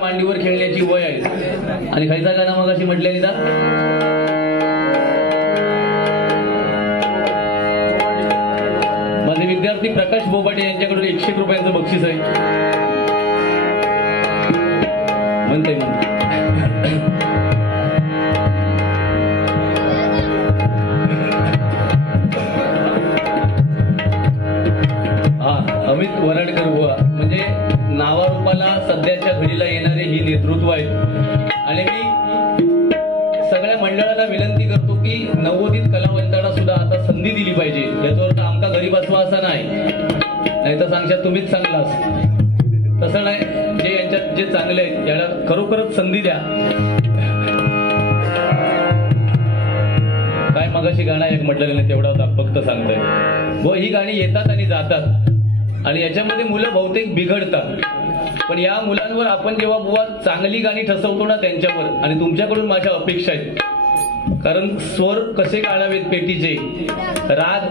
मांडीवर खेळण्याची वय आहे. आणि खायचा गाणं मग अशी म्हटलेली ना, माझे विद्यार्थी प्रकाश बोबाटे यांच्याकडून 100 रुपयांचं बक्षीस आहे. म्हणते अमित वराडकर बुवा म्हणजे नावारूपाला सध्याच्या घडीला येणारे ही नेतृत्व आहेत. आणि मी सगळ्या मंडळाला विनंती करतो की नवोदित कलावंतांना सुद्धा आता संधी दिली पाहिजे. याचा अर्थ आमका घरी बसवा असा नाही, नाही तर सांगशात तुम्हीच चांगलास, तसं नाही. जे यांच्यात जे चांगले आहेत याला खरोखरच संधी द्या. काय मगाशी गाणं एक म्हटलेलं नाही तेवढा फक्त सांगतोय व ही गाणी येतात आणि जातात आणि याच्यामध्ये मुलं बहुतेक बिघडतात. पण या मुलांवर आपण जेव्हा बुवा चांगली गाणी ठसवतो ना त्यांच्यावर, आणि तुमच्याकडून माझ्या अपेक्षा आहेत, कारण स्वर कसे काढावेत पेटीचे, राग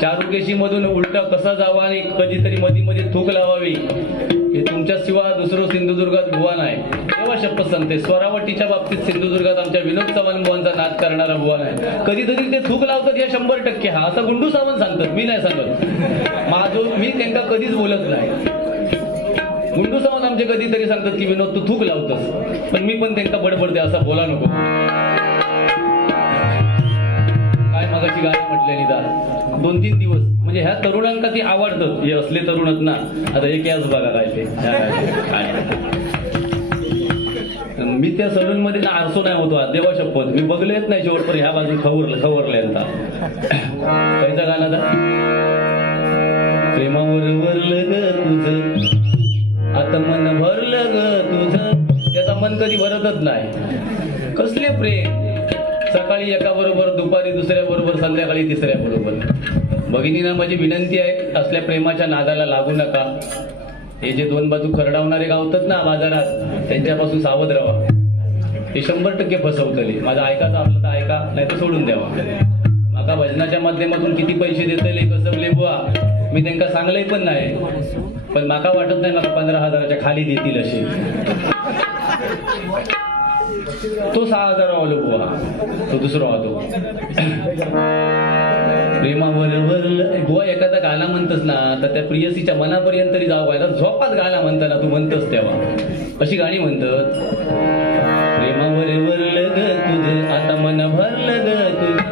चारुकेशी मधून उलट कसा जावा आणि कधीतरी मध्ये मध्ये थूक लावावी, हे तुमच्या शिवाय दुसरं सिंधुदुर्गात बुवा नाही. तेव्हा शपथ सांगते, स्वरावटीच्या बाबतीत सिंधुदुर्गात आमच्या विनोद चव्हाण बुवांचा नाद करणारा बुवा नाही. कधीतरी ते थूक लावतात या 100% हा, असं गुंडू सावंत सांगतात, मी नाही सांगत. मी त्यांना कधीच बोलत नाही. गुंडू सावंत आमचे कधीतरी सांगतात की विनोद तू थूक लावतस, पण मी पण त्यांना बडबडते असं बोला नको. काय मगाची गाणी म्हटलेली दा 2-3 दिवस म्हणजे ह्या तरुणांना ती आवडतं. हे असले तरुण आहेत ना, आता हे कॅच बघा काय ते. मी त्या सलून मध्ये ना आरसो नाही होतो देवा शपथ, मी बघलेच नाही शेवटपर ह्या बाजू खवरले काहीचा गाणं दा, प्रेमावर वरलं ग तुझं आता मन भरलं ग तुझं, त्याचा मन कधी भरतच नाही. कसले प्रेम, सकाळी एका बरोबर, दुपारी दुसऱ्या बरोबर, संध्याकाळी तिसऱ्या बरोबर. भगिनींना माझी विनंती आहे, असल्या प्रेमाच्या नादाला लागू नका. हे जे 2 बाजू खरडावणारे गावतात ना बाजारात, त्यांच्यापासून सावध राहा. हे 100% फसवतले. माझं ऐकायचं आपलं तर ऐका, नाही तर सोडून द्यावा. माका भजनाच्या माध्यमातून किती पैसे देतले कसं बुवा मी त्यांना सांगलंय पण नाही, पण माका वाटत नाही मला 15,000च्या खाली देतील असे. तो 6,000 आलो बुवा, तो दुसरा होतो. प्रेमावर वरलं बुवा, एखादा गाणं म्हणतस ना तर त्या प्रियसीच्या मनापर्यंत तरी जाऊ पाहिजे. झोपात गाणं म्हणताना तू म्हणतस तेव्हा अशी गाणी म्हणतात. प्रेमावर वरलं ग तुझं आता मन भरलं ग तुझं,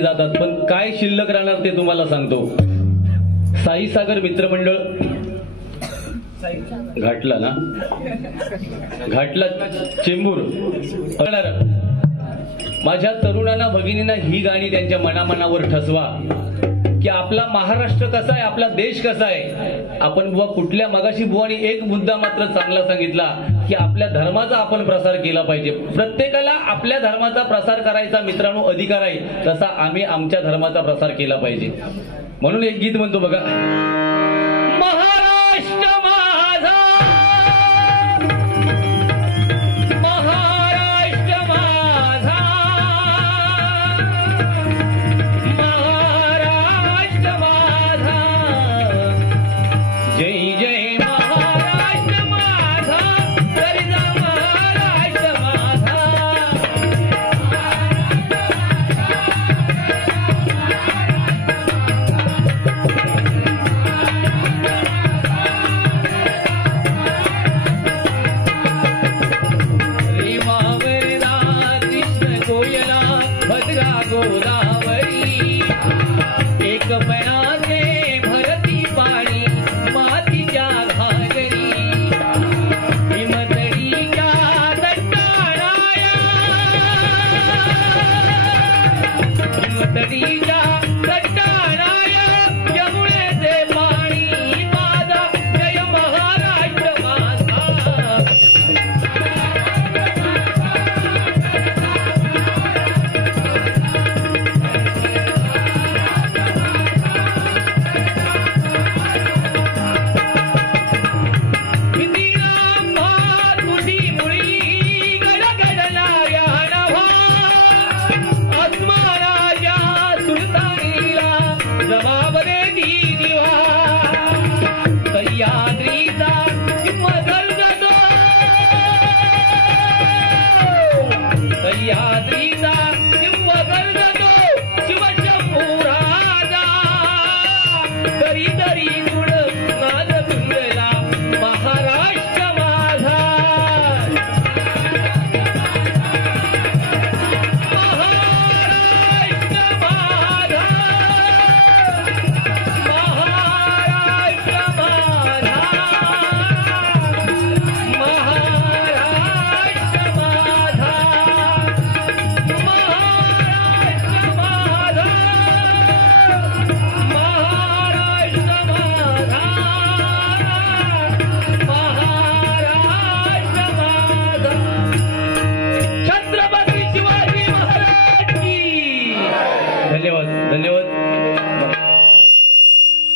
जातात. पण काय शिल्लक राहणार ते तुम्हाला सांगतो. साई सागर मित्रमंडळ घाटला ना, घाटला चेंबूर. माझ्या तरुणांना भगिनींना ही गाणी त्यांच्या मनामनावर ठसवा की आपला महाराष्ट्र कसा आहे, आपला देश कसा आहे. आपण बुवा कुठल्या मगाशी बुवानी एक मुद्दा मात्र चांगला सांगितला की आपल्या धर्माचा आपण प्रसार केला पाहिजे. प्रत्येकाला आपल्या धर्माचा प्रसार करायचा मित्रांनो अधिकार आहे, तसा आम्ही आमच्या धर्माचा प्रसार केला पाहिजे. म्हणून एक गीत म्हणतो बघा, महाराष्ट्र माझा, महाराष्ट्र माझा, महाराष्ट्र माझा, जय जय महाराष्ट्र माझा, गरिमा महाराष्ट्र माझा.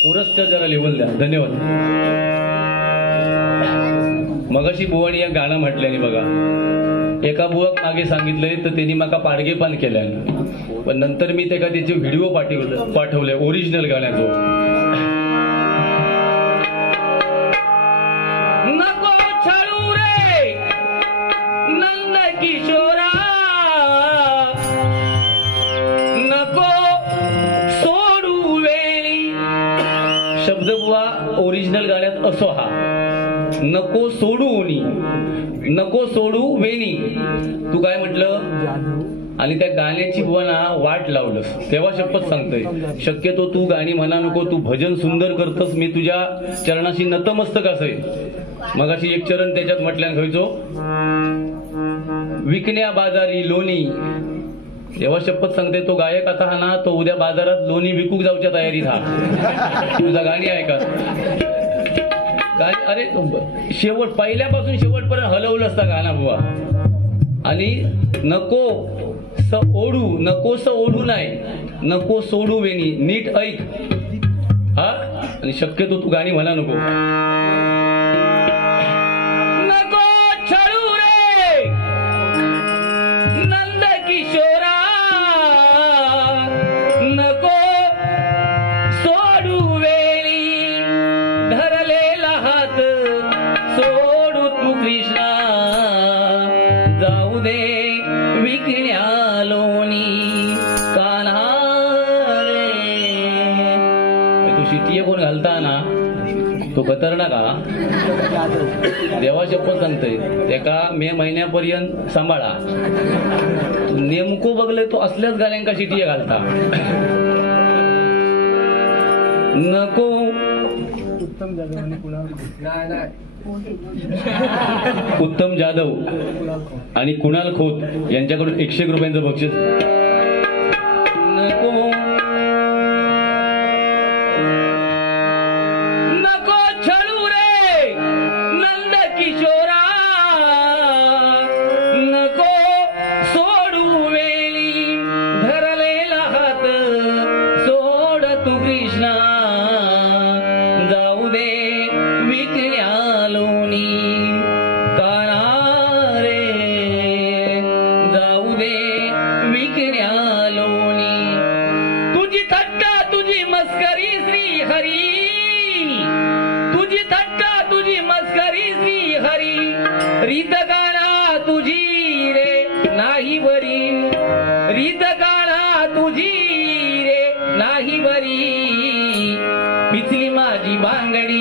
कोरसच्या जरा लेवल द्या. धन्यवाद. मगाशी बुवानी एक गाणं म्हटल्याने बघा, एका बुवाक मागे सांगितलंय तर त्यांनी माका पाडगेपान केल्यान, पण नंतर मी त्याचा त्याचे व्हिडिओ पाठवले ओरिजिनल गाण्याचो. नको छळू रे नंद किशोरा, नको सोडू वेळी. शब्द बुवा ओरिजिनल गाण्यात असो हा, नको सोडू ओनी, नको सोडू वेणी. तू काय म्हटलं आणि त्या गाण्याची बुवा ना वाट लावलंस, तेव्हा शपथ सांगतोय शक्यतो तू गाणी म्हणा नको, तू भजन सुंदर करतस, मी तुझ्या चरणाशी नतमस्तक असेल. मगाशी एक चरण त्याच्यात म्हटल्यान खयचो, विकण्या बाजारी लोणी. तेव्हा शपथ सांगते तो गायक आता हा ना, तो उद्या बाजारात लोणी विकूक जाऊच्या तयारीत हा. तुझा गाणी आहे का काय? अरे शेवट पहिल्यापासून शेवटपर्यंत हलवलं असता गाणं बुवा. आणि नको स ओढू, नको स ओढू नाही, नको सोडू वेणी. नीट ऐक हा, आणि शक्यतो तू गाणी म्हणा नको. नको छळू रे नंद किशोरा, नको सोडू वेळी धरलेला हात सोडू तू कृष्णा, जाऊ दे विकण्या लोणी कान्हा रे. तू शिटीये कोण घालता ना तो खतरनाक का? देवा शपथ सांगतोय त्याका मे महिन्यापर्यंत सांभाळा. तू नेमको बघले तो असल्याच गाण्यांका शिटीये घालता. नको उत्तम जाधव आणि कुणाल खोत यांच्याकडून 101 रुपयांचं बक्षीस. नको नको छळू रे नंद किशोरा, नको सोडू वेळी धरलेला हात सोड तू कृष्णा, जाऊ दे विकण्या लोणी कान्हा रे, जाऊ दे विकण्या लोणी. तुझी थट्टा तुझी मस्करी श्री हरी, तुझी थट्टा तुझी मस्करी श्री हरी, रीत गाणा तुझी रे नाही बरी, रीत गाणा तुझी रे नाही बरी. पिचली माझी बांगडी,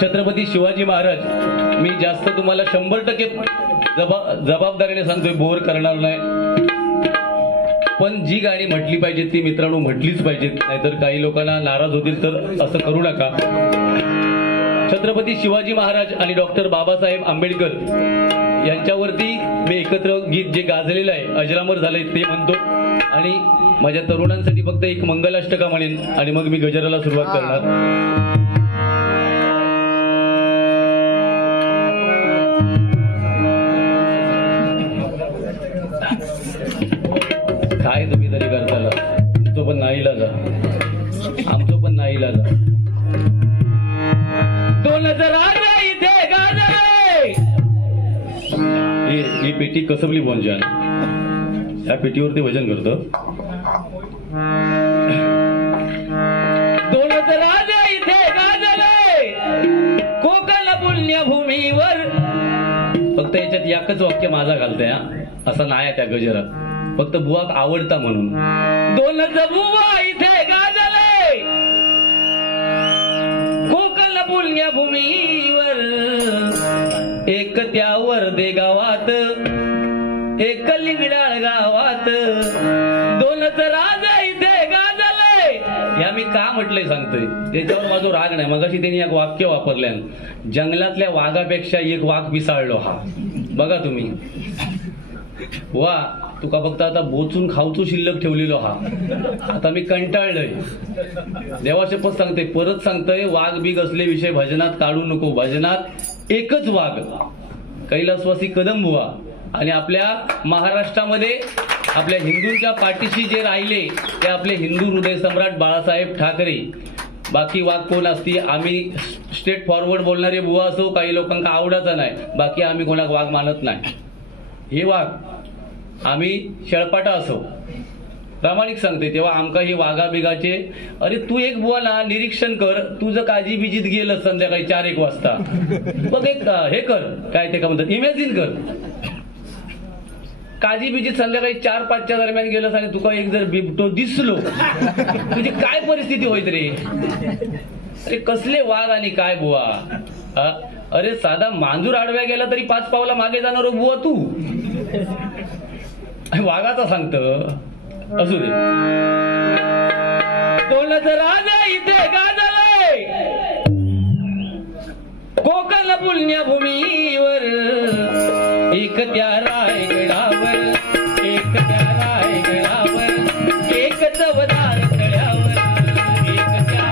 छत्रपती शिवाजी महाराज. मी जास्त तुम्हाला 100% जबाबदारीने सांगतोय, बोर करणार नाही. पण जी गाणी म्हटली पाहिजेत ती मित्रांनो म्हटलीच पाहिजेत, नाहीतर काही लोकांना नाराज होतील, तर असं करू नका. छत्रपती शिवाजी महाराज आणि डॉक्टर बाबासाहेब आंबेडकर यांच्यावरती मी एकत्र गीत जे गाजलेलं आहे, अजरामर झालंय ते म्हणतो. आणि माझ्या तरुणांसाठी फक्त एक मंगलाष्टका म्हणेन आणि मग मी गजराला सुरुवात करणार. काय तुम्ही तरी करताला, तुमचं पण नाही इलाज, आमचं पण नाही इलाज. दोन जरा इथे गाजले, ही पेटी कसबली बोंजान, या पेटीवरती वजन करतो. दोन जरा इथे गाजले कोकण पुण्यभूमीवर. फक्त याच्यात एकच वाक्य माझा घालतंय, असं नाही त्या गजरात, फक्त बुवाक आवडता म्हणून. दोन बुवा इथे गाजले होते गावात, एक लिंगडाळ गावात, दोनच राज इथे गाजले. हे मी का म्हटलंय सांगतोय, त्याच्यावर माझा राग नाही. मगाशी त्यांनी एक वाक्य वापरल्यान, जंगलातल्या वाघापेक्षा एक वाघ पिसाळलो. हा बघा तुम्ही, वा तुका फक्त आता बोचून खाऊचू शिल्लक ठेवलेलो. हा आता मी कंटाळलोय. देवाचे पद सांगते, परत सांगतोय, वाघ बीग असले विषय भजनात काढू नको. भजनात एकच वाघ, कैलासवासी कदम बुवा. आणि आपल्या महाराष्ट्रामध्ये आपल्या हिंदूंच्या पाठीशी जे राहिले ते आपले हिंदू हृदय सम्राट बाळासाहेब ठाकरे. बाकी वाघ कोण असती, आम्ही स्ट्रेट फॉरवर्ड बोलणारे बुवा असो, काही लोकांना आवडायचा नाही, बाकी आम्ही कोणाक वाघ मानत नाही. हे वाघ आम्ही शेळपाटा असो, प्रामाणिक सांगते. तेव्हा आमका हे वाघा बिगाचे, अरे तू एक बुवा ना निरीक्षण कर, तुझं काजी बिजीत गेलं संध्याकाळी 4-1 वाजता, बघ एक हे कर, काय ते का म्हणतात, इमॅजिन कर, काजी बिजीत संध्याकाळी 4-5च्या दरम्यान गेलंस आणि तुका एक जर बिबटो दिसलो, तुझी काय परिस्थिती होईत रे. अरे कसले वाघ आणि काय बुवा. अरे साधा मांजूर आडव्या गेला तरी 5 पावला मागे जाणार बुवा तू. वाघाचा सांगत असू दे. दोनच राजा इथे गाजले, कोकण पुण्य भूमीवर, एक त्या रायगडावर, एक त्या रायगडावर, एक चवदार तळ्यावर, एक त्या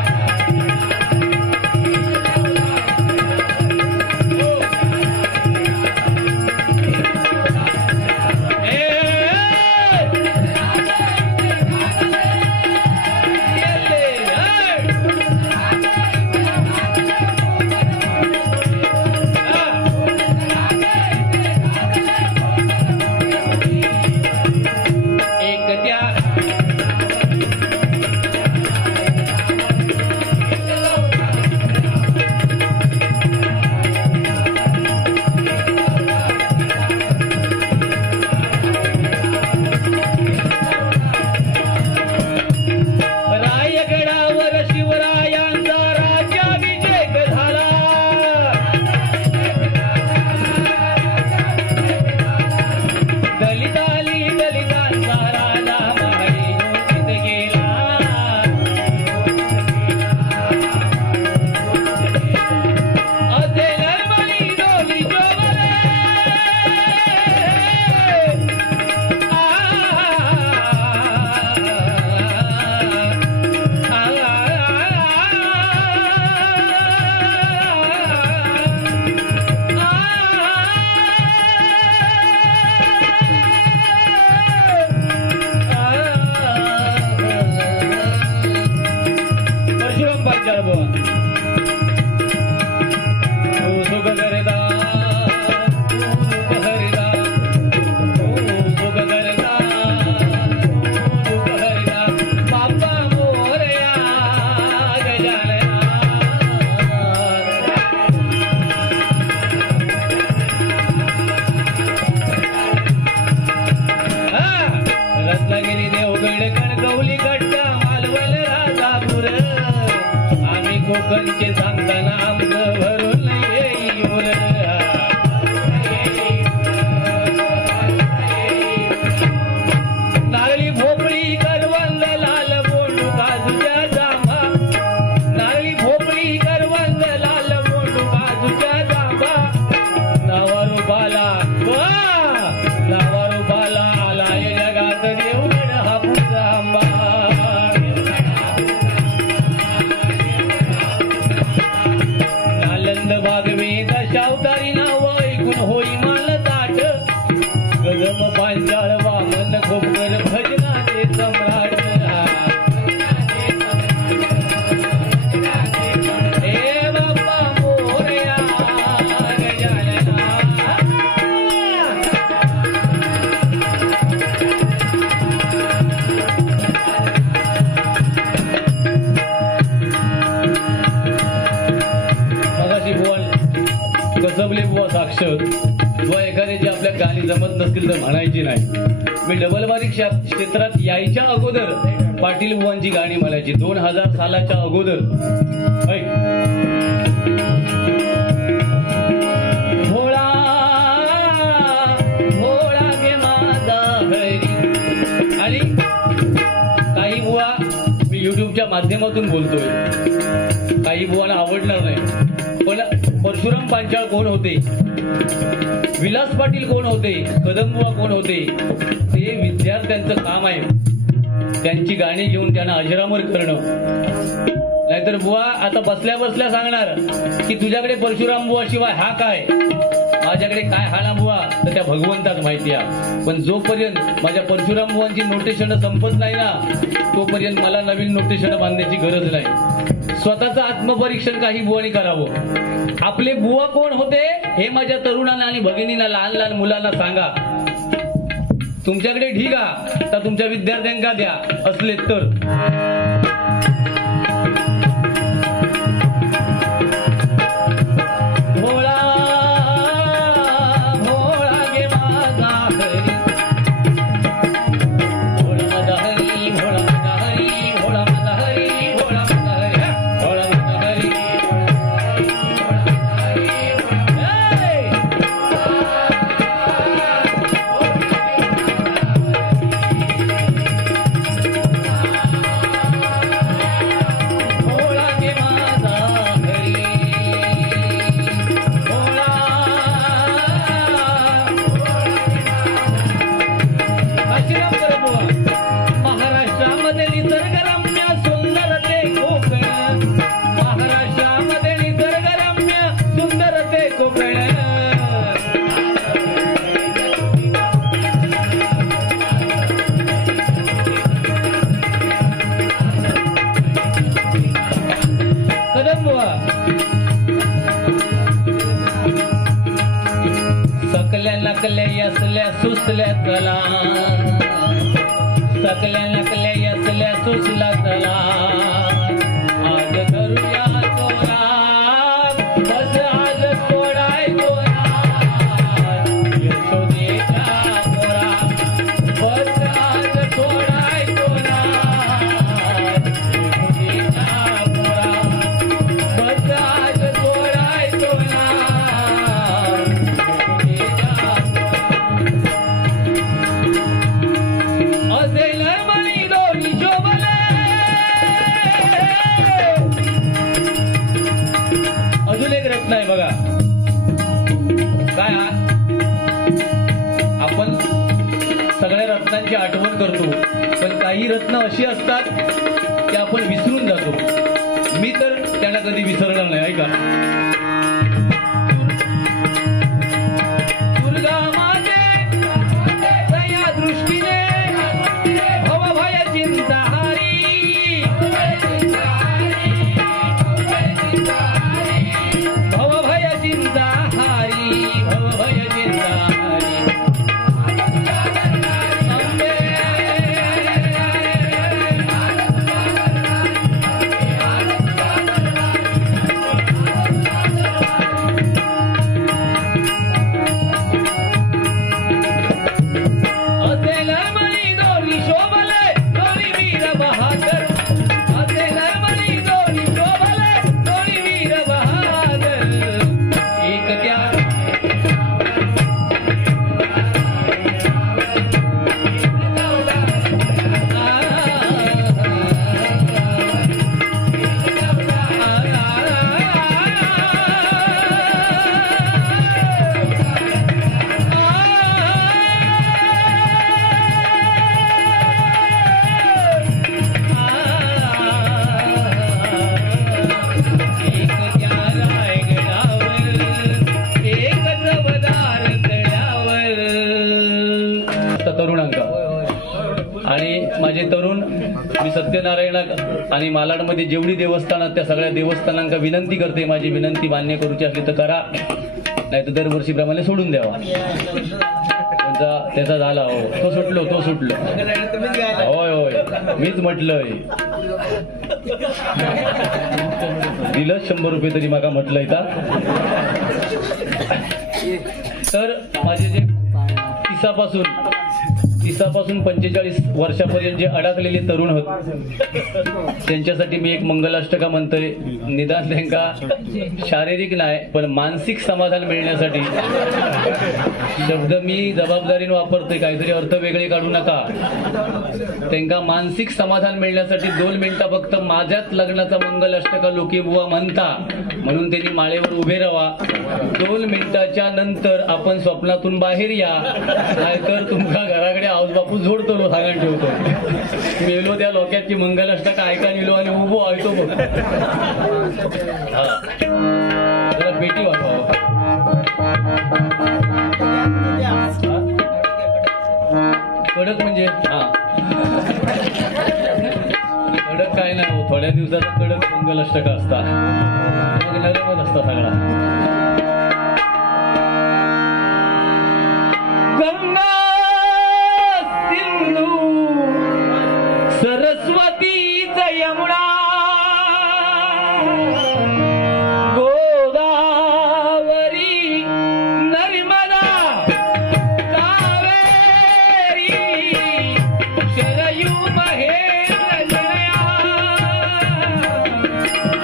एखाद्याची आपल्या गाणी जमत नसतील तर म्हणायची नाही. मी डबल बारीक क्षेत्रात यायच्या अगोदर पाटील बुवांची गाणी म्हणायची 2000 सालाच्या अगोदर. भोळा माध्यमातून बोलतोय, काही बुवांना आवडणार नाही, पण परशुराम पांचाळ कोण होते, विलास पाटील कोण होते, कदमबुवा कोण होते, ते विद्यार्थ्यांचं काम आहे. त्यांची गाणी घेऊन त्यांना अजरामर करणं. नाहीतर बुवा आता बसल्या बसल्या सांगणार की तुझ्याकडे परशुराम बुवा शिवाय हा काय, माझ्याकडे काय हा ना बुवा, तर त्या भगवंताच माहिती आहे. पण जोपर्यंत माझ्या परशुराम बुवांची नोटेशन संपत नाही ना, तोपर्यंत मला नवीन नोटेशन बांधण्याची गरज नाही. स्वतःचं आत्मपरीक्षण काही बुवांनी करावं. आपले बुवा कोण होते हे माझ्या तरुणांना आणि भगिनींना, लहान लहान मुलांना सांगा. तुमच्याकडे ठीक आहे तर तुमच्या विद्यार्थ्यांना द्या असले तर. असल्या सुसल्या चला, सकल्या नकल्या असल्या सुसल्या चला, आज धरूया तोरा, बस आज तोडाय तोरा, यशोदेचा तोरा, बस आज तोडाय तोरा, यशोदेचा तोरा, बस आज तोडाय तोरा. अजून एक रत्न आहे बघा, काय आपण सगळ्या रत्नांची आठवण करतो, पण काही रत्न अशी असतात की आपण विसरून जातो. मी तर त्यांना कधी विसरणार नाही. ऐका, दुर्गा माते दया दृष्टीने भवभय चिंताहारी, भवभय चिंताहारी, भवभय चिंताहारी. आणि माझे तरुण, मी सत्यनारायण आणि मालाडमध्ये जेवढी देवस्थानात त्या सगळ्या देवस्थानांना विनंती करते, माझी विनंती मान्य करूची असली तर करा, नाही तर दरवर्षीप्रमाणे सोडून द्यावा. त्याचा झाला, हो तो सुटलो. होय होय, मीच म्हटलंय, दिलं 100 रुपये तरी माका म्हटलंय का. तर माझे जे 20पासून 45 वर्षापर्यंत जे अडकलेले तरुण होत त्यांच्यासाठी मी एक मंगलाष्टका म्हणतोय. निदान त्यांना शारीरिक नाही पण मानसिक समाधान मिळण्यासाठी शब्द मी जबाबदारीने वापरतोय, काहीतरी अर्थ वेगळे काढू नका. त्यांना मानसिक समाधान मिळण्यासाठी 2 मिनिटं फक्त माझ्याच लग्नाचा मंगलाष्टका लोके बुवा म्हणता, म्हणून त्यांनी माळेवर उभे राहा. 2 मिनिटाच्या नंतर आपण स्वप्नातून बाहेर या, नाहीतर तुमका घराकडे आऊस बापू जोडतो सांगून ठेवतो. मेलो त्या लोक्याची मंगलाष्टका ऐका निलो आणि उभो ऐकतो बघ. जरा पेटी वाटावं. कडक म्हणजे हा कडक काय नाही हो, थोड्या दिवसाचा कडक मंगलाष्टका असता, नरमच असता सगळा. गंगा सिंधू सरस्वतीच यमुना गोदावरी नर्मदा कावेरी शरयू महेंद्र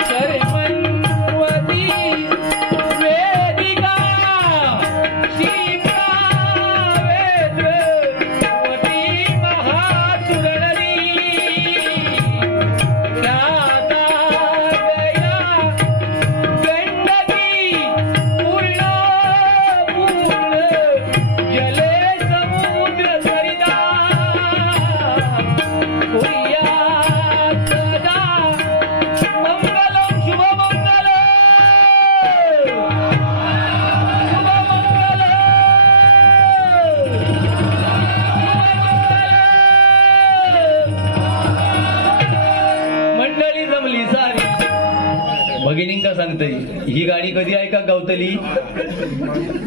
सरस्वती वेदिका भगिनींका सांगतय ही गाणी कधी ऐका गावतली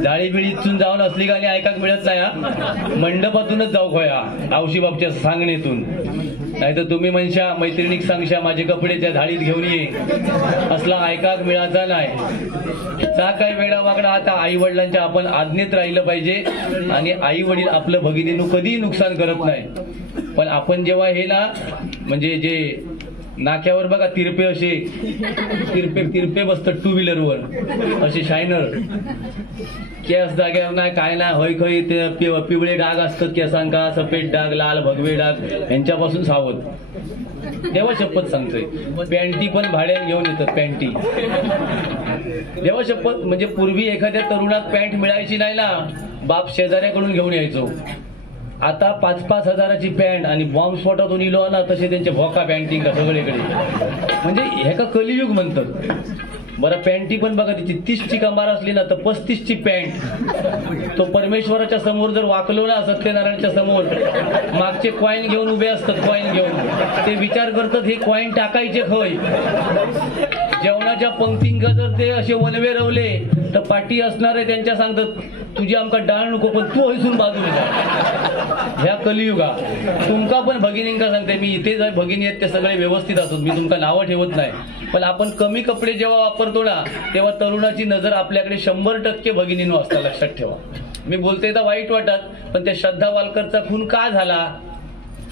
जाळीबिळीतून जाऊन असली गाणी ऐकाक मिळत नाही. मंडपातूनच जाऊ खोया आवशी बापच्या सांगणीतून, नाही तर तुम्ही म्हणशा मैत्रिणीक सांगशा माझे कपडे त्या धाडीत घेऊन ये, असला ऐकाक मिळाचा नाही. चा काय वेळा वागडा. आता आई वडिलांच्या आपण आज्ञेत राहिलं पाहिजे आणि आई वडील आपलं भगिनीनं कधीही नुकसान करत नाही. पण आपण जेव्हा हे ना म्हणजे जे नाक्यावर बघा तिरपे असे तिरपे बसतात 2 व्हीलरवर असे शायनर केस जाग्यावर नाही काय नाही होय खय ते पिवळे डाग असतात केसांका, सफेद डाग, लाल भगवे डाग, यांच्यापासून सावध. देवा शपथ सांगतोय. पॅन्टी पण भाड्याने घेऊन येतात पॅन्टी. देवा शपथ म्हणजे पूर्वी एखाद्या तरुणात पॅन्ट मिळायची नाही ना, बाप शेजाऱ्याकडून घेऊन यायचो. आता 5-5 हजाराची पॅन्ट आणि बॉम्ब स्फोटातून इलो ना तसे त्यांचे भोका पॅन्टिंग सगळीकडे. म्हणजे हे का कलियुग म्हणतात. बरं पॅन्टी पण बघा तिची 30ची कमार असली ना तर 35ची पॅन्ट. तो परमेश्वराच्या समोर जर वाकलो ना सत्यनारायणच्या समोर, मागचे कॉईन घेऊन उभे असतात. कॉईन घेऊन ते विचार करतात हे कॉईन टाकायचे खय. जेवणाच्या पंक्तींका जर ते असे वनवे रवले तर पाठी असणारे त्यांच्या सांगतात तुझी आमका डाळ नको पण तू हैसून बाजूला जा. ह्या कलियुगा तुमका पण भगिनींका सांगते मी, इथे जर भगिनी आहेत ते सगळे व्यवस्थित असतात, मी तुमका नावं ठेवत नाही. पण आपण कमी कपडे जेव्हा वापरतो ना तेव्हा तरुणाची नजर आपल्याकडे 100% भगिनींवर असता, लक्षात ठेवा. मी बोलते तर वाईट वाटत, पण त्या श्रद्धा वालकरचा खून का झाला.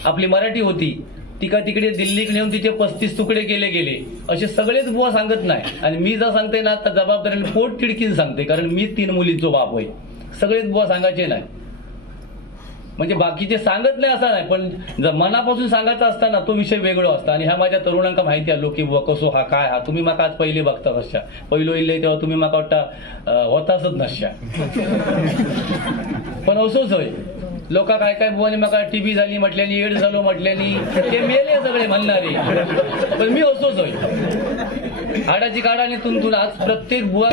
आपली मराठी होती तिका तिकडे दिल्लीत नेऊन तिचे 35 तुकडे गेले असे सगळेच बुवा सांगत नाही. आणि मी जर सांगते ना आता जबाबदारीने पोट तिडकीन सांगते, कारण मी 3 मुलींचो बाप होय. सगळेच बुवा सांगायचे नाही म्हणजे बाकीचे सांगत नाही असं नाही, पण जर मनापासून सांगायचं असताना तो विषय वेगळा असता. आणि ह्या माझ्या तरुणांका माहिती आहे लोकी बुवा कसो हा काय हा. तुम्ही माका आज पहिले बघता कशा पहिलो इल्ले तेव्हा तुम्ही माका वाटता होतासच नशा. पण असोच होय लोक काय काय बुवानी माका टीबी झाली म्हटल्यानी, एड झालो म्हटल्यानी, ते मेले सगळे म्हणणारे. पण मी असोच होय हाडाची काढाने तुंतून आज प्रत्येक बुवा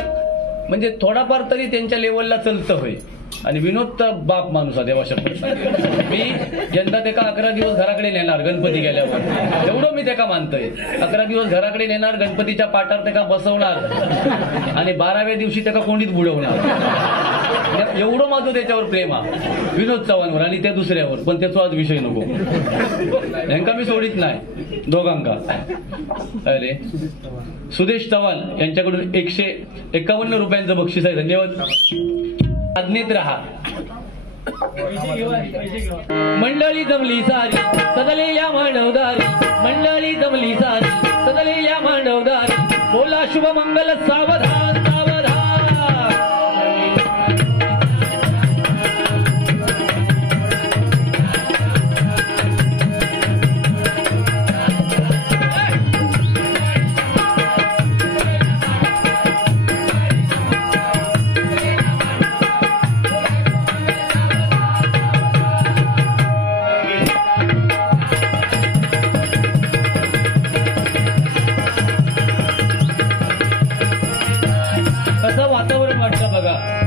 म्हणजे थोडाफार तरी त्यांच्या लेवलला चलतं होय. आणि विनोद तर बाप माणूस आहे देवा शपथ. मी यंदा त्याका 11 दिवस घराकडे नेणार गणपती गेल्यावर, एवढं मी त्याका मानतोय. 11 दिवस घराकडे नेणार, गणपतीच्या पाटावर त्याका बसवणार आणि 12व्या दिवशी त्याका कोंडीत बुडवणार. एवढं माझं त्याच्यावर प्रेम आहे विनोद चव्हाणवर आणि त्या दुसऱ्यावर. पण त्याचा आज विषय नको, ह्यांका मी सोडित नाही दोघांका. अरे सुदेश चव्हाण यांच्याकडून 151 रुपयांचं बक्षीस आहे. धन्यवाद. आज्ञेत राहा. मंडळी जमली सारी सदलेल्या मांडवदारी, मंडळी जमली सारी सदलेल्या मांडवदारी, बोला शुभ मंगल सावधान सावधान.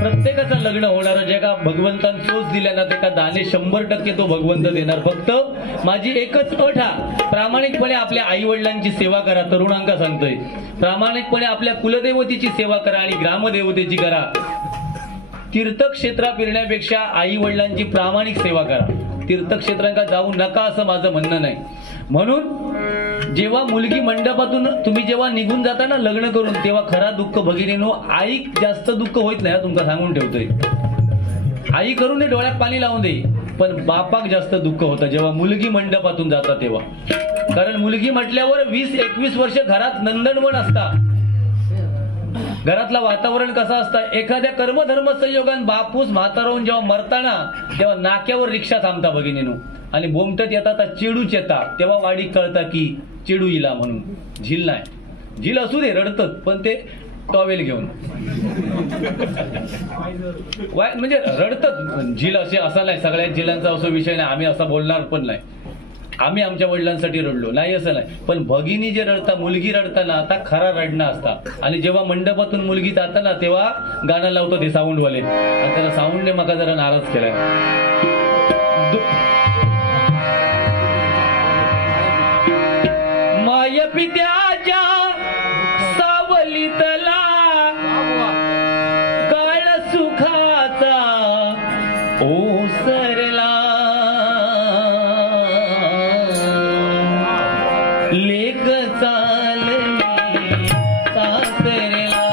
प्रत्येकाचं लग्न होणार, जे का भगवंतान चोच दिल्या ना ते का दाने 100% तो भगवंत देणार. फक्त माझी एकच अट हा, प्रामाणिकपणे आपल्या आई वडिलांची सेवा करा. तरुणांका सांगतोय, प्रामाणिकपणे आपल्या कुलदेवतेची सेवा करा आणि ग्रामदेवतेची करा. तीर्थक्षेत्रा फिरण्यापेक्षा आई वडिलांची प्रामाणिक सेवा करा. तीर्थक्षेत्रांका जाऊ नका असं माझं म्हणणं नाही. म्हणून जेव्हा मुलगी मंडपातून तुम्ही जेव्हा निघून जाता ना लग्न करून, तेव्हा खरा दुःख भगिनीनो आईक जास्त दुःख होत नाही. तुमका सांगून ठेवतोय, आई करून डोळ्यात पाणी लावून दे, पण बापाक जास्त दुःख होतं जेव्हा मुलगी मंडपातून जाता तेव्हा. कारण मुलगी म्हटल्यावर 20-21 वर्ष घरात नंदनवन असता. घरातलं वातावरण कसं असतं, एखाद्या कर्मधर्म संयोगान बापूस म्हातारवून जेव्हा मरताना तेव्हा नाक्यावर रिक्षा थांबता भगिनीनो, आणि बोमटत येतात चेडूच येतात. तेव्हा वाडी कळता की चेडू इला म्हणून. झील नाही, झील असू दे रडतात, पण ते टॉवेल घेऊन म्हणजे रडतात. झील असे असा नाही, सगळ्या झिलांचा असं विषय नाही, आम्ही असा बोलणार पण नाही. आम्ही आमच्या वडिलांसाठी रडलो नाही असं नाही, पण भगिनी जे रडता, मुलगी रडताना आता खरा रडणं असता. आणि जेव्हा मंडपातून मुलगी जाताना तेव्हा गाणं लावतो ते साऊंडवाले, आणि त्याला साऊंडने मका जरा नाराज केलाय. माय पित्याच्या सावलीतला काळ सुखाचा ओसरला, लेक चालली सासरेला,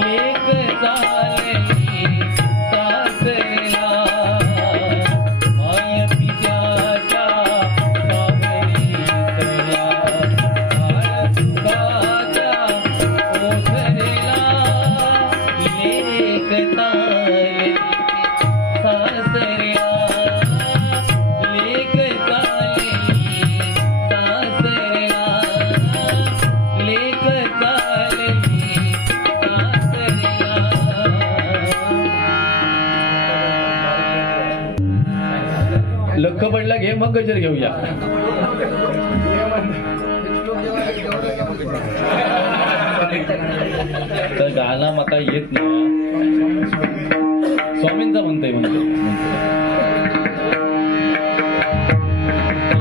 लेक चालली सासरेला. माय पित्याच्या सावलीतला काळ सुखाचा ओसरला, लेक चालली सासरेला, लेक चालली सासरेला, लेक चालली सासरेला. लख पडला घे, मग गजर घेऊया. तर गाणं माका येत नाही, स्वामींचा म्हणतोय म्हणतो.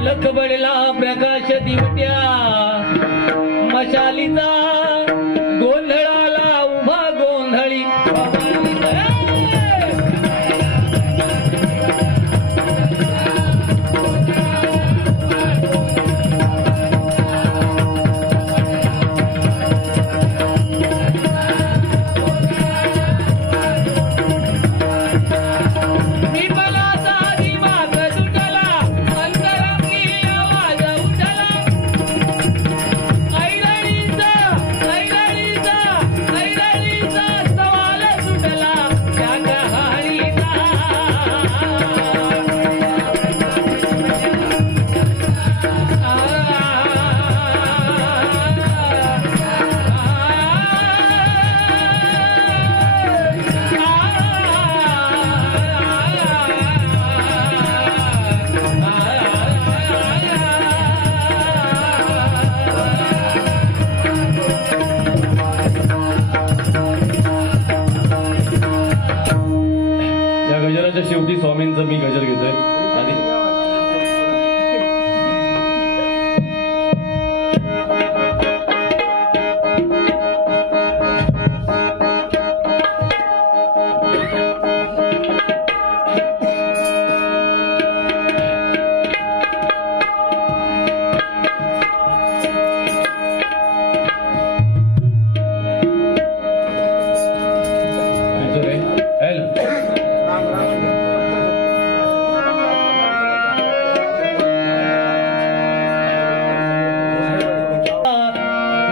लख पडला प्रकाश दिवट्या मशालीचा, गोंधळाला उभा गोंधळी. ऐरणीचा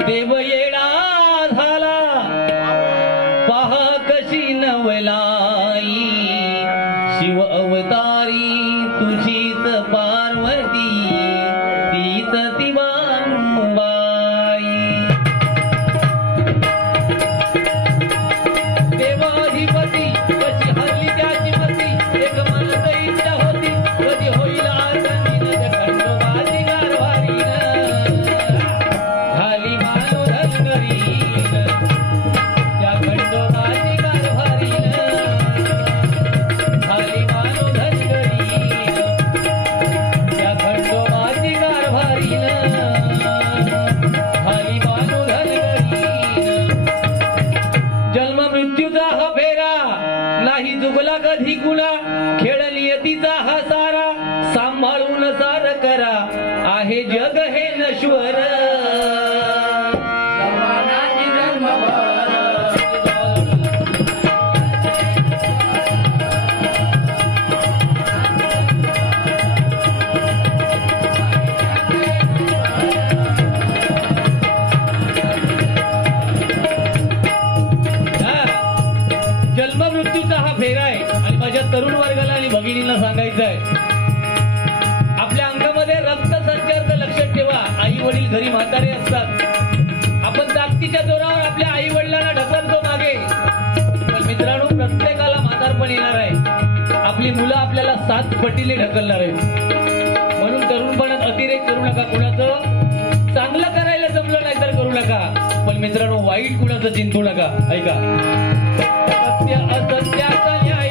देव येडा झाला पहा कशी नवलाई शिव अवतारी तुझीच पार्वती तीच दिवाणबाई देवाधिपती कशी हरली त्याची मती एक मनात इच्छा होती कधी होईल आनंदीन खंडोबाची कारभारीन झाली मानो धनगरीन त्या खंडोबाची कारभारीन झाली मानो धनगरीन त्या खंडोबाची कारभारीन झाली मानो धनगरीन जन्म मृत्यूचा हा फेरा नाही जुगला कधी कुणा खेळ नियतीचा हा सारा सांभाळून सार करा आहे जग हे नश्वर जन्म मृत्यूचा हा फेरा आहे आणि माझ्या तरुण वर्गाला आणि भगिनींना सांगायचं आहे आपल्या अंगामध्ये रक्त संचारचं लक्षात ठेवा. आई वडील घरी म्हातारे असतात आपण ताकदीच्या जोरावर आपल्या आई वडिलांना ढकलतो मागे पण मित्रांनो प्रत्येकाला म्हातारपण येणार आहे. आपली मुलं आपल्याला 7 पटीने ढकलणार आहेत. म्हणून तरुणपणात अतिरेक करू नका. कुणाचं चांगलं करायला जमलं नाही तर करू नका पण मित्रांनो वाईट कुणाचं चिंतू नका. ऐका सत्य असत्याचा न्याय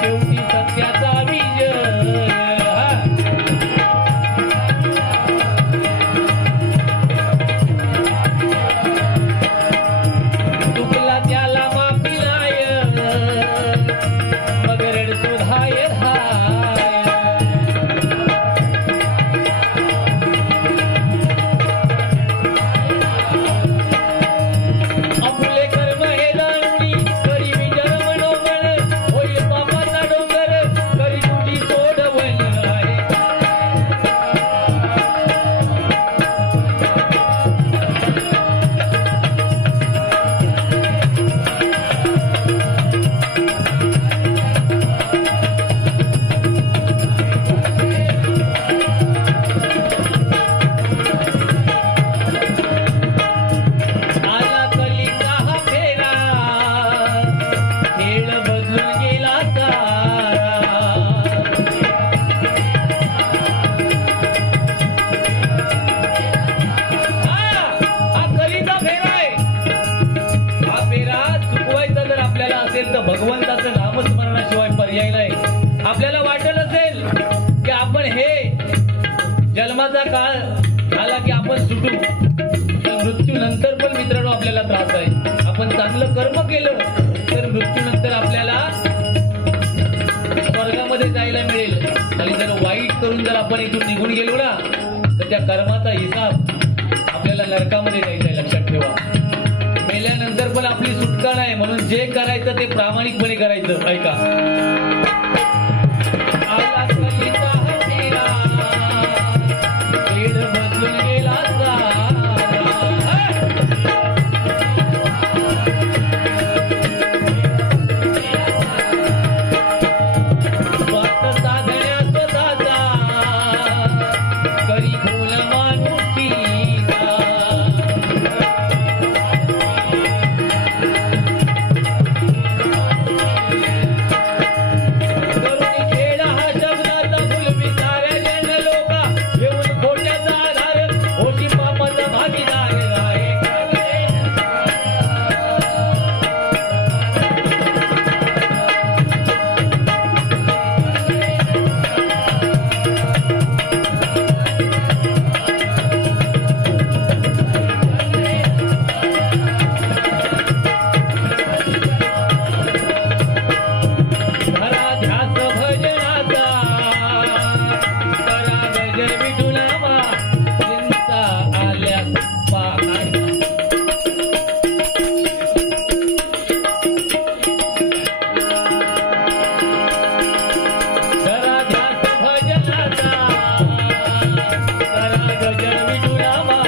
शेवटी सत्याचा विजय चुकला त्याला माफी नाय मग रडतो धाय आपले कर्म हे जाणूनी करी विचार मनोमन होईल पापाचा डोंगर करी तुझी सोडवण आहे. आला कलीचा हा फेरा खेळ बदलून गेला सारा हा कलीचा फेरा आहे. हा फेरा चुकवायचा जर आपल्याला असेल तर भगवंताचं नामस्मरणाशिवाय पर्याय नाही. आपल्याला वाटत असेल की आपण हे जन्माचा काळ आला की आपण सुटू मृत्यूनंतर पण मित्रांनो आपल्याला त्रास आहे. आपण चांगलं कर्म केलं तर मृत्यूनंतर आपल्याला स्वर्गामध्ये जायला मिळेल आणि जर वाईट करून जर आपण इथून निघून गेलो ना तर त्या कर्माचा हिसाब आपल्याला नरकामध्ये जायचा आहे. लक्षात ठेवा मेल्यानंतर पण आपली सुटका नाही. म्हणून जे करायचं ते प्रामाणिकपणे करायचं. ऐका आला कलीचा हा फेरा खेळ बदलून गेला सारा स्वार्थ साधण्या स्वतःचा करी भूल मानुषीचा करुणी खेळ हा शब्दाचा भूल विचारे जन लोका येऊन खोट्याचा आधार होशी पापाचा भागीदार आहे. धरा ध्यास भजनाचा करा गजर विठुनामा चिंता आल्या धरा ध्यास भजनाचा करा गजर विठुनामा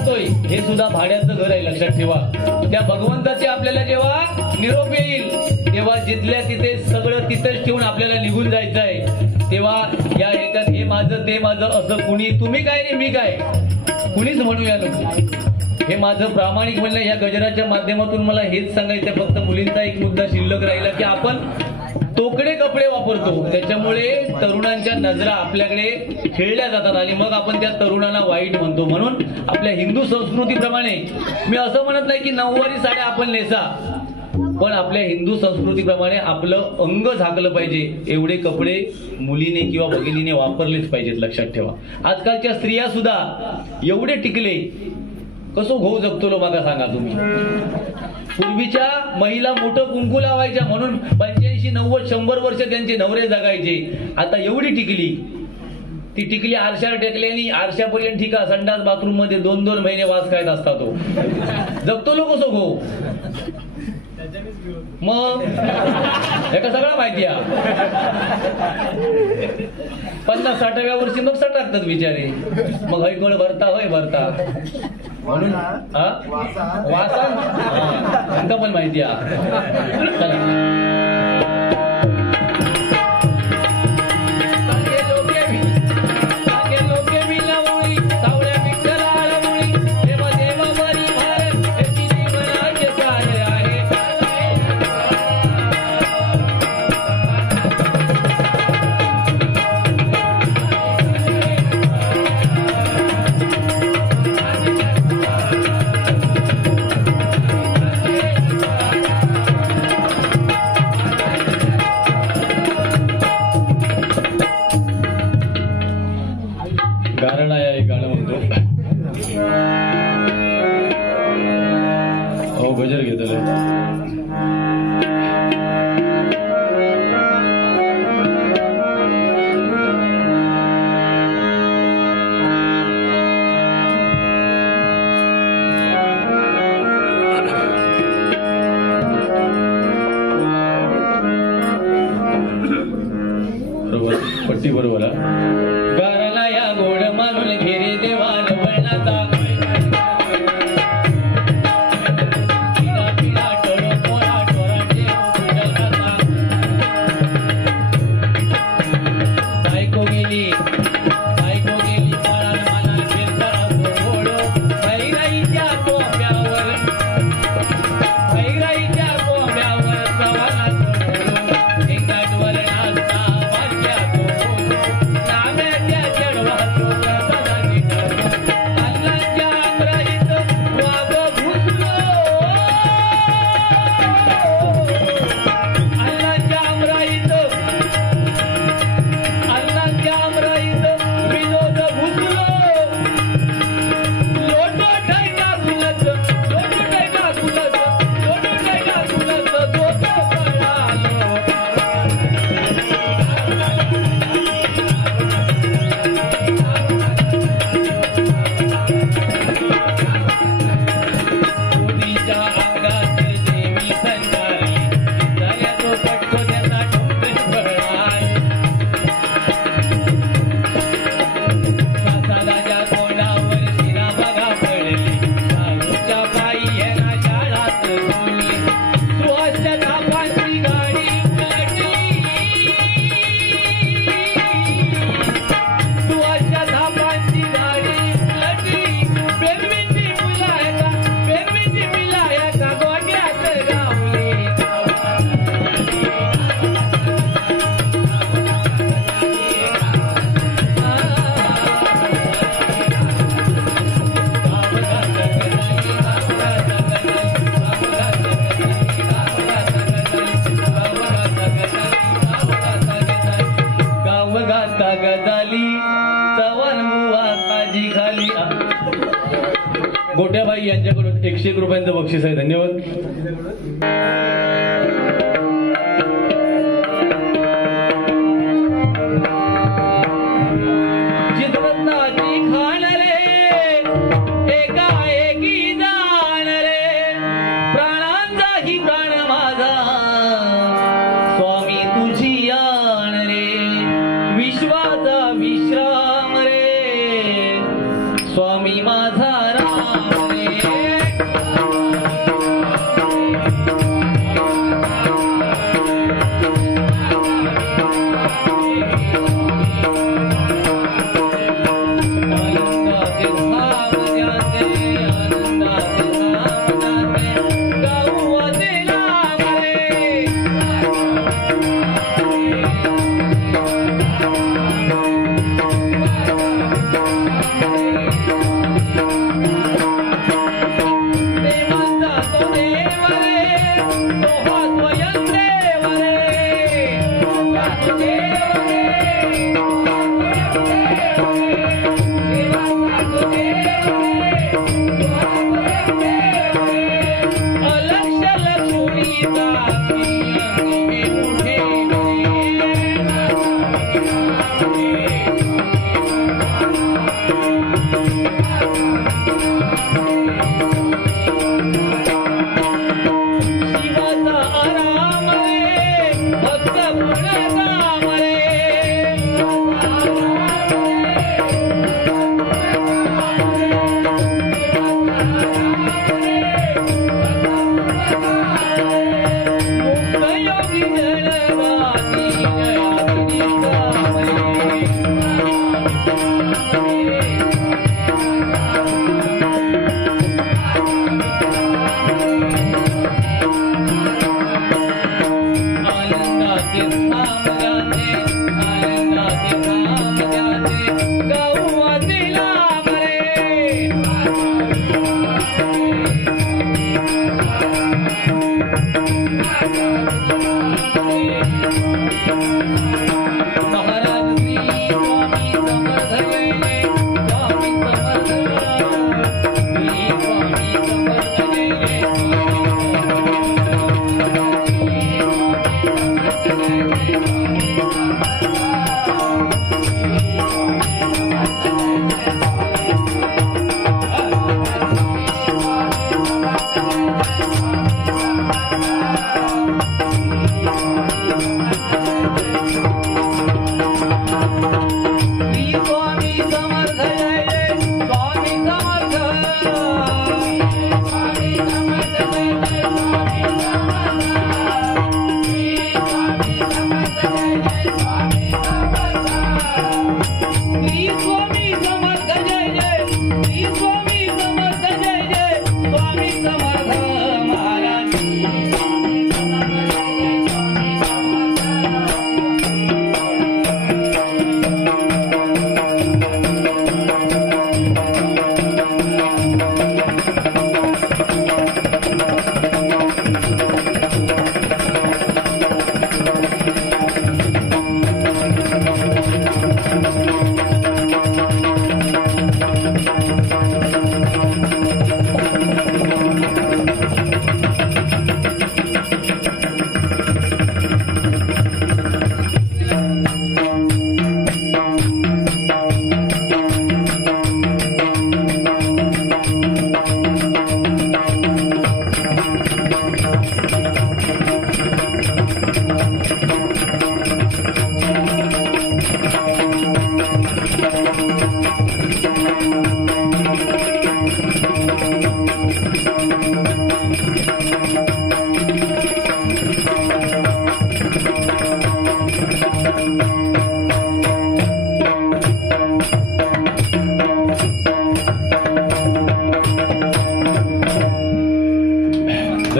राहतोय हे सुद्धा भाड्याचं घर आहे, लक्षात ठेवा. त्या भगवंताचे आपल्याला जेव्हा निरोप येईल तेव्हा जिथल्या तिथे सगळं तिथेच ठेवून आपल्याला निघून जायचं आहे. तेव्हा या ह्याच्यात हे माझं ते माझं असं कुणी, तुम्ही काय नाही मी काय कुणीच म्हणूया नको. हे माझं प्रामाणिक म्हणणं. या गजराच्या माध्यमातून मला हेच सांगायचं, फक्त मुलींचा एक मुद्दा शिल्लक राहिला की आपण तोकडे कपडे वापरतो, त्याच्यामुळे तरुणांच्या नजरा आपल्याकडे खेळल्या जातात आणि मग आपण त्या तरुणांना वाईट म्हणतो. म्हणून आपल्या हिंदू संस्कृतीप्रमाणे मी असं म्हणत नाही की नऊवारी साड्या आपण नेसा, पण आपल्या हिंदू संस्कृतीप्रमाणे आपलं अंग झाकलं पाहिजे एवढे कपडे मुलीने किंवा भगिनीने वापरलेच पाहिजेत, लक्षात ठेवा. आजकालच्या स्त्रिया सुद्धा एवढे टिकले, कसं घोऊ जगतो मागा सांगा तुम्ही. पूर्वीच्या महिला मोठं कुंकू लावायच्या म्हणून 85, 90, 100 वर्ष त्यांचे नवरे जगायचे. आता एवढी टिकली, ती टिकली आरशावर टेकल्याने आरशापर्यंत ठीक आहे, संडास बाथरूम मध्ये 2-2 महिने वास खायत असता तो. जगतो लोक कसं घो मग एका सगळं माहिती आहे. 50-60व्या वर्षी मग सटाकतात बिचारे, मग हैकळ भरता होय भरता म्हणून वासा पण माहिती आहे. गजर घेतलं बरोबर, पट्टी बरोबर. गारला या गोड मानून घेरे देवान वळणाचा गोट्याबाई यांच्याकडून 101 रुपयांचं बक्षीस आहे. धन्यवाद. विश्वाचा विश्राम रे स्वामी माझा राम.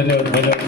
धन्यवाद.